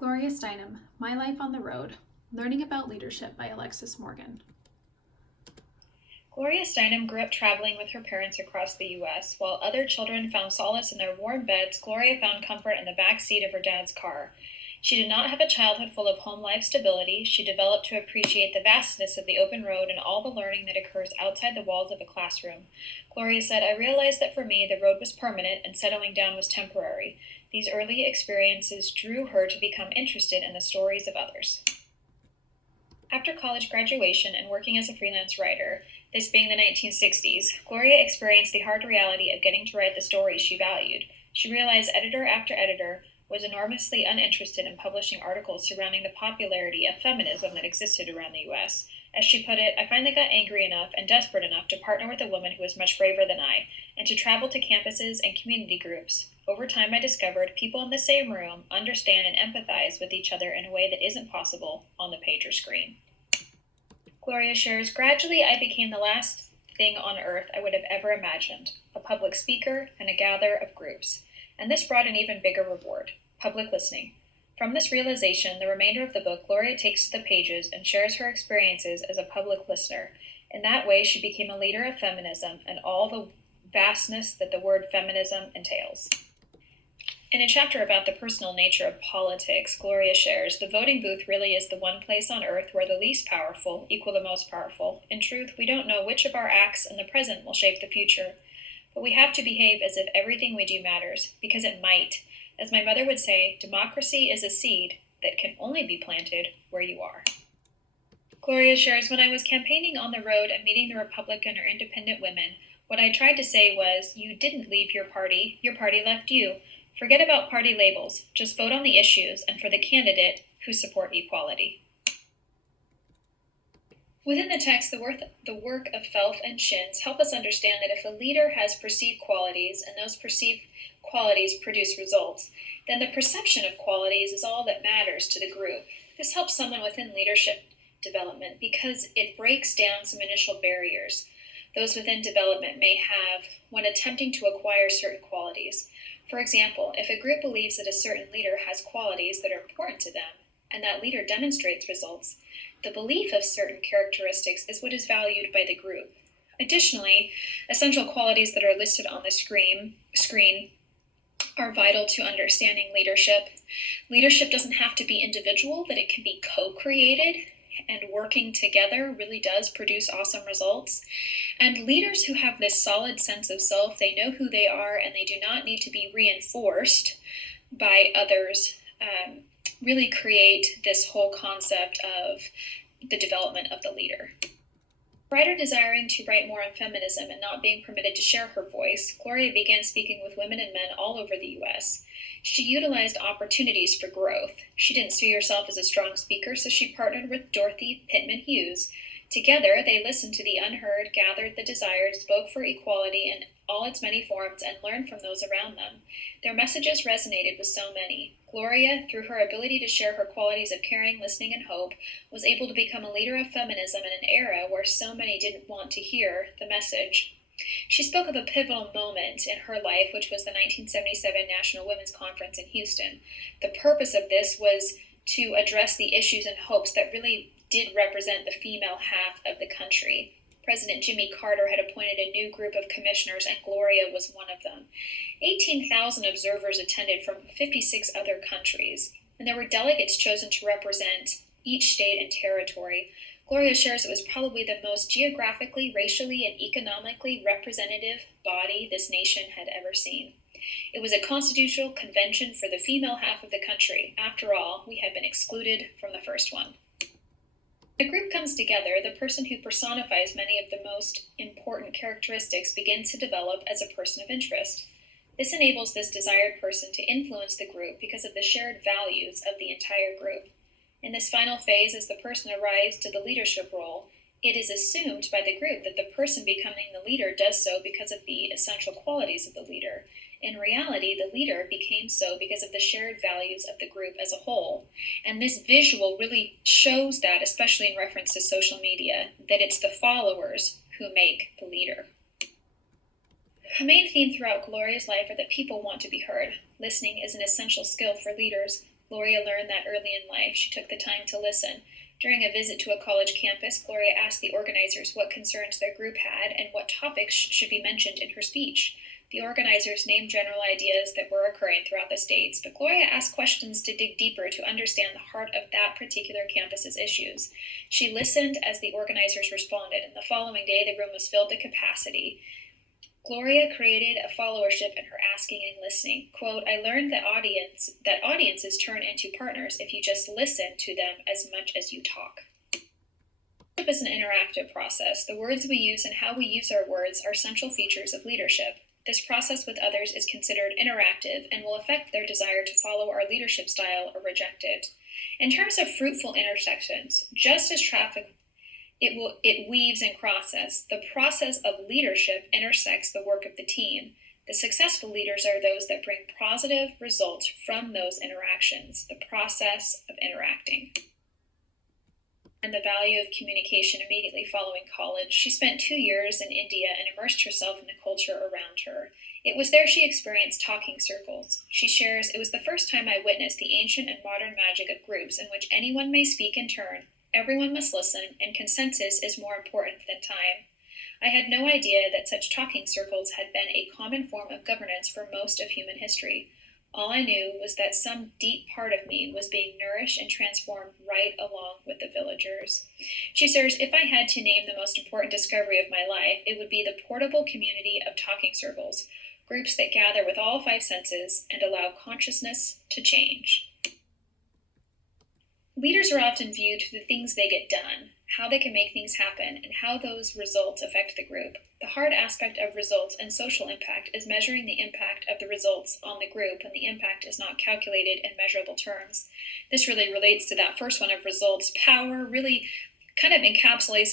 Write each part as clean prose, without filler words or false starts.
Gloria Steinem, My Life on the Road, Learning About Leadership by Alexis Morgan. Gloria Steinem grew up traveling with her parents across the U.S. While other children found solace in their warm beds, Gloria found comfort in the back seat of her dad's car. She did not have a childhood full of home life stability. She developed to appreciate the vastness of the open road and all the learning that occurs outside the walls of a classroom. Gloria said, "I realized that for me, the road was permanent and settling down was temporary. These early experiences drew her to become interested in the stories of others." After college graduation and working as a freelance writer, this being the 1960s, Gloria experienced the hard reality of getting to write the stories she valued. She realized editor after editor was enormously uninterested in publishing articles surrounding the popularity of feminism that existed around the U.S. As she put it, "I finally got angry enough and desperate enough to partner with a woman who was much braver than I, and to travel to campuses and community groups. Over time, I discovered people in the same room understand and empathize with each other in a way that isn't possible on the pager screen." Gloria shares, "Gradually, I became the last thing on earth I would have ever imagined, a public speaker and a gatherer of groups. And this brought an even bigger reward, public listening. From this realization, the remainder of the book, Gloria takes to the pages and shares her experiences as a public listener. In that way, she became a leader of feminism and all the vastness that the word feminism entails." In a chapter about the personal nature of politics, Gloria shares, "The voting booth really is the one place on earth where the least powerful equal the most powerful. In truth, we don't know which of our acts in the present will shape the future. But we have to behave as if everything we do matters, because it might. As my mother would say, democracy is a seed that can only be planted where you are." Gloria shares, "When I was campaigning on the road and meeting the Republican or independent women, what I tried to say was, you didn't leave your party left you. Forget about party labels, just vote on the issues and for the candidate who support equality." Within the text, the work of Felf and Shins help us understand that if a leader has perceived qualities and those perceived qualities produce results, then the perception of qualities is all that matters to the group. This helps someone within leadership development because it breaks down some initial barriers those within development may have when attempting to acquire certain qualities. For example, if a group believes that a certain leader has qualities that are important to them, and that leader demonstrates results, the belief of certain characteristics is what is valued by the group. Additionally, essential qualities that are listed on the screen are vital to understanding leadership. Leadership doesn't have to be individual, but it can be co-created, and working together really does produce awesome results. And leaders who have this solid sense of self, they know who they are, and they do not need to be reinforced by others, really create this whole concept of the development of the leader. A writer desiring to write more on feminism and not being permitted to share her voice, Gloria began speaking with women and men all over the U.S. She utilized opportunities for growth. She didn't see herself as a strong speaker, so she partnered with Dorothy Pittman Hughes. Together, they listened to the unheard, gathered the desired, spoke for equality in all its many forms, and learned from those around them. Their messages resonated with so many. Gloria, through her ability to share her qualities of caring, listening, and hope, was able to become a leader of feminism in an era where so many didn't want to hear the message. She spoke of a pivotal moment in her life, which was the 1977 National Women's Conference in Houston. The purpose of this was to address the issues and hopes that really did represent the female half of the country. President Jimmy Carter had appointed a new group of commissioners, and Gloria was one of them. 18,000 observers attended from 56 other countries, and there were delegates chosen to represent each state and territory. Gloria shares it was probably the most geographically, racially, and economically representative body this nation had ever seen. It was a constitutional convention for the female half of the country. After all, we had been excluded from the first one. When a group comes together, the person who personifies many of the most important characteristics begins to develop as a person of interest. This enables this desired person to influence the group because of the shared values of the entire group. In this final phase, as the person arrives to the leadership role, it is assumed by the group that the person becoming the leader does so because of the essential qualities of the leader. In reality, the leader became so because of the shared values of the group as a whole. And this visual really shows that, especially in reference to social media, that it's the followers who make the leader. A main theme throughout Gloria's life are that people want to be heard. Listening is an essential skill for leaders. Gloria learned that early in life. She took the time to listen. During a visit to a college campus, Gloria asked the organizers what concerns their group had and what topics should be mentioned in her speech. The organizers named general ideas that were occurring throughout the states, but Gloria asked questions to dig deeper to understand the heart of that particular campus's issues. She listened as the organizers responded, and the following day the room was filled to capacity. Gloria created a followership in her asking and listening. Quote, I learned that audiences turn into partners if you just listen to them as much as you talk. Leadership is an interactive process. The words we use and how we use our words are central features of leadership. This process with others is considered interactive and will affect their desire to follow our leadership style or reject it. In terms of fruitful intersections, just as traffic it weaves and crosses. The process of leadership intersects the work of the team. The successful leaders are those that bring positive results from those interactions, the process of interacting. And the value of communication immediately following college. She spent 2 years in India and immersed herself in the culture around her. It was there she experienced talking circles. She shares, it was the first time I witnessed the ancient and modern magic of groups in which anyone may speak in turn, everyone must listen, and consensus is more important than time. I had no idea that such talking circles had been a common form of governance for most of human history. All I knew was that some deep part of me was being nourished and transformed right along with the villagers. She says, if I had to name the most important discovery of my life, it would be the portable community of talking circles, groups that gather with all 5 senses and allow consciousness to change. Leaders are often viewed through the things they get done, how they can make things happen, and how those results affect the group. The hard aspect of results and social impact is measuring the impact of the results on the group when the impact is not calculated in measurable terms. This really relates to that first one of results. Power really kind of encapsulates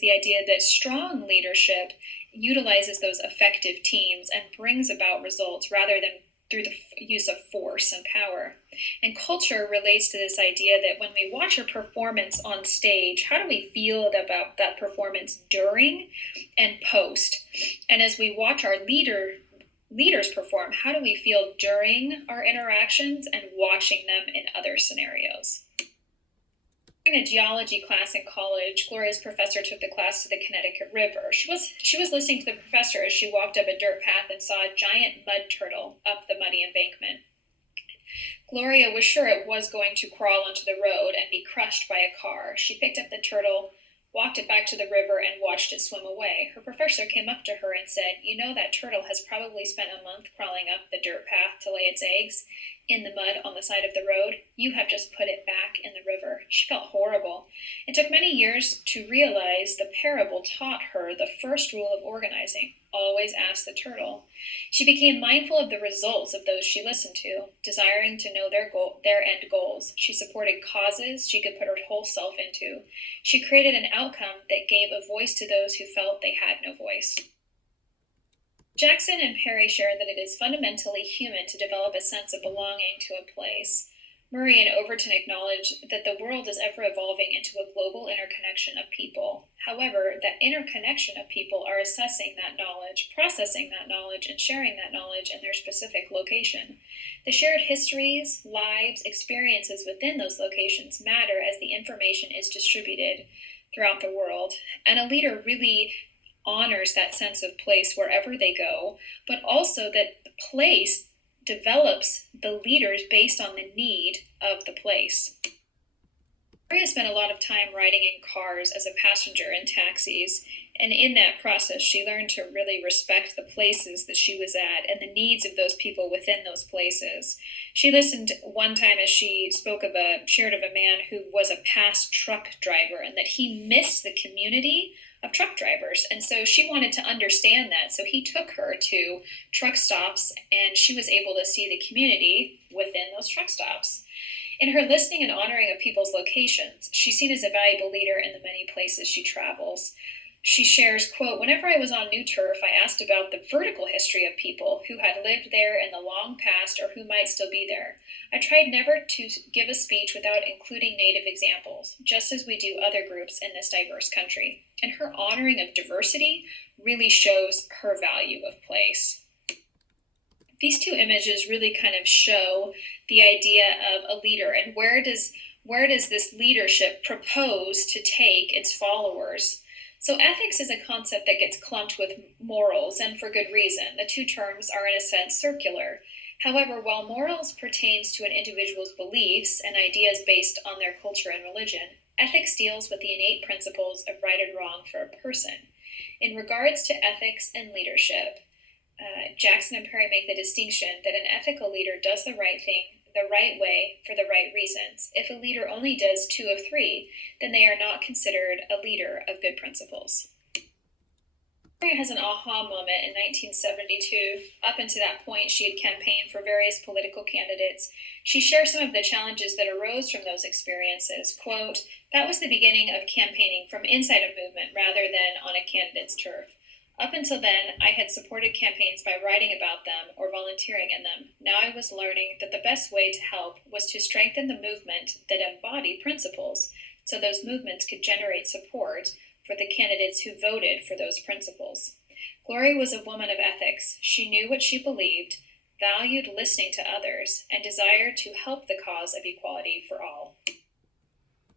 the idea that strong leadership utilizes those effective teams and brings about results rather than through the use of force and power. And culture relates to this idea that when we watch a performance on stage, how do we feel about that performance during and post? And as we watch our leaders perform, how do we feel during our interactions and watching them in other scenarios? During a geology class in college, Gloria's professor took the class to the Connecticut River. She was listening to the professor as she walked up a dirt path and saw a giant mud turtle up the muddy embankment. Gloria was sure it was going to crawl onto the road and be crushed by a car. She picked up the turtle, walked it back to the river, and watched it swim away. Her professor came up to her and said, you know that turtle has probably spent a month crawling up the dirt path to lay its eggs in the mud on the side of the road. You have just put it back in the river. She felt horrible. It took many years to realize the parable taught her the first rule of organizing. Always ask the turtle. She became mindful of the results of those she listened to, desiring to know their end goals. She supported causes she could put her whole self into. She created an outcome that gave a voice to those who felt they had no voice. Jackson and Perry share that it is fundamentally human to develop a sense of belonging to a place. Murray and Overton acknowledge that the world is ever evolving into a global interconnection of people. However, that interconnection of people are assessing that knowledge, processing that knowledge, and sharing that knowledge in their specific location. The shared histories, lives, experiences within those locations matter as the information is distributed throughout the world. And a leader really honors that sense of place wherever they go, but also that the place develops the leaders based on the need of the place. Gloria spent a lot of time riding in cars as a passenger in taxis, and in that process she learned to really respect the places that she was at and the needs of those people within those places. She listened one time as she shared of a man who was a past truck driver and that he missed the community of truck drivers. And so she wanted to understand that. So he took her to truck stops and she was able to see the community within those truck stops. In her listening and honoring of people's locations, she's seen as a valuable leader in the many places she travels. She shares, quote, whenever I was on new turf, I asked about the vertical history of people who had lived there in the long past or who might still be there. I tried never to give a speech without including Native examples, just as we do other groups in this diverse country. And her honoring of diversity really shows her value of place. These two images really kind of show the idea of a leader and where does this leadership propose to take its followers. So ethics is a concept that gets clumped with morals, and for good reason. The two terms are in a sense circular. However, while morals pertains to an individual's beliefs and ideas based on their culture and religion, ethics deals with the innate principles of right and wrong for a person. In regards to ethics and leadership, Jackson and Perry make the distinction that an ethical leader does the right thing the right way for the right reasons. If a leader only does 2 of 3, then they are not considered a leader of good principles. Gloria has an aha moment in 1972. Up until that point, she had campaigned for various political candidates. She shares some of the challenges that arose from those experiences. Quote, "That was the beginning of campaigning from inside a movement rather than on a candidate's turf. Up until then, I had supported campaigns by writing about them or volunteering in them. Now I was learning that the best way to help was to strengthen the movement that embodied principles, so those movements could generate support for the candidates who voted for those principles. Gloria was a woman of ethics. She knew what she believed, valued listening to others, and desired to help the cause of equality for all."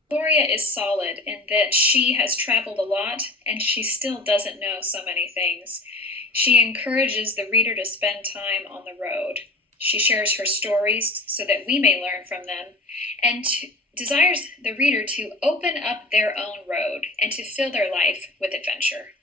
Gloria is solid in that she has traveled a lot and she still doesn't know so many things. She encourages the reader to spend time on the road. She shares her stories so that we may learn from them, and desires the reader to open up their own road and to fill their life with adventure.